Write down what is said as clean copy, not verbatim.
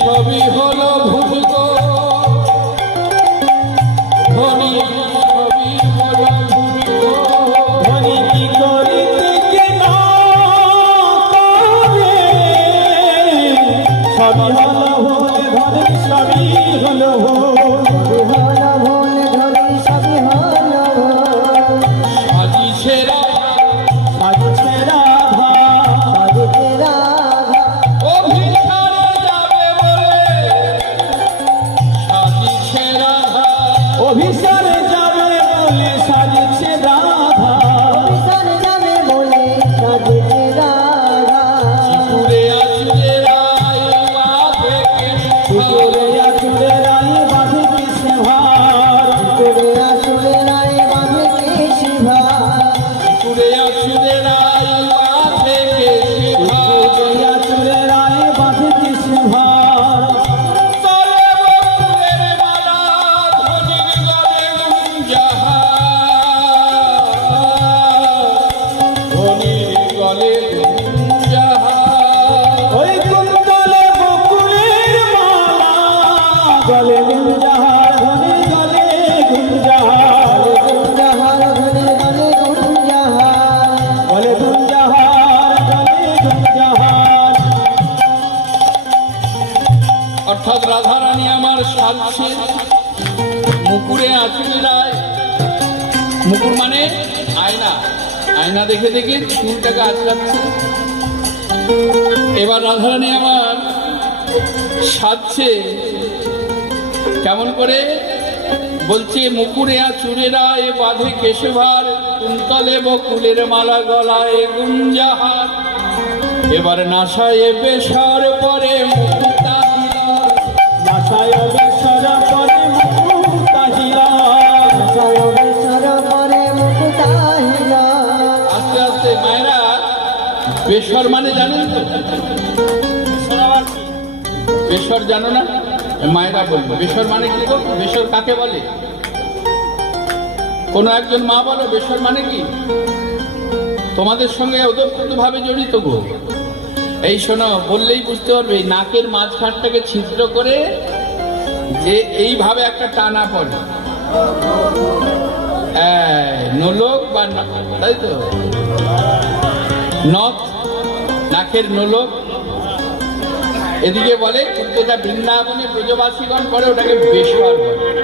সবই হলো ভূমিক ধনী সবই হলো ভূমিক ধনী কি করিতে কেন করে সবই হলো ভুল ধনী সবই হলো ভুল সবই হলো সাজিছে সাজিছে রাধা সাজিছে রাধা অভিসারে যাবে বলে সাজিছে রাধা অভিসারে যাবে বলে সাজিছে রাধা অভিসারে যাবে বলে সাজিছে রাধা চিপুরে আচুরে রায় বাঁধে চিপুরে আচুরে রায় বাঁধে কৃষ্ণ ভার চিপুরে আচুরে রায় বাঁধে কৃষ্ণ ভার চিপুরে আচুরে রায় বাঁধে চিপুরে আচুরে রায় বাঁধে কৃষ্ণ ভার তলে বকুলের মালা ধনির গলে গুঞ্জাহা ধনির গলে গুঞ্জাহা ওই কুন্তলে বকুলের মালা গলে গুঞ্জাহার ধনির গলে গুঞ্জাহার গুঞ্জাহার ধনির গলে গুঞ্জাহার গলে গুঞ্জাহার গলে গুঞ্জাহার অর্থাৎ রাধারানী আমার সাজছে মুকুরে আঁচড়ে রায় মুকুর মানে আয়না আয়না দেখে দেখে চুলটাকে আঁচড়াচ্ছে এবার রাধারানী আমার সাজছে কেমন করে বলছে মুকুরে আঁচড়ে রায় বাঁধে কেশভার কুন্তলে বকুলের মালা গলায় গুঞ্জাহার এবার নাসায় বেশার পরে মুকুতা নাসায় বেসর পরে মুকুতাহিলা নাসায় বেসর পরে মুকুতাহিলা আস্তে আস্তে মায়েরা বেসর মানে জানেন তো বেসর জানো না মায়েরা বলবো বেসর মানে কি গো বেসর কাকে বলে কোনো একজন মা বলো বেসর মানে কি তোমাদের সঙ্গে ওতপ্রোতভাবে জড়িত গো এই শোনো বললেই বুঝতে পারবে এই নাকের মাঝখানটাকে ছিদ্র করে যে এইভাবে একটা টানা পড়ে নোলক বা তাই তো নথ নাকের নোলক এদিকে বলে কিন্তু এটা বৃন্দাবনে ব্রজবাসীগণ করে ওটাকে বেসর বলে।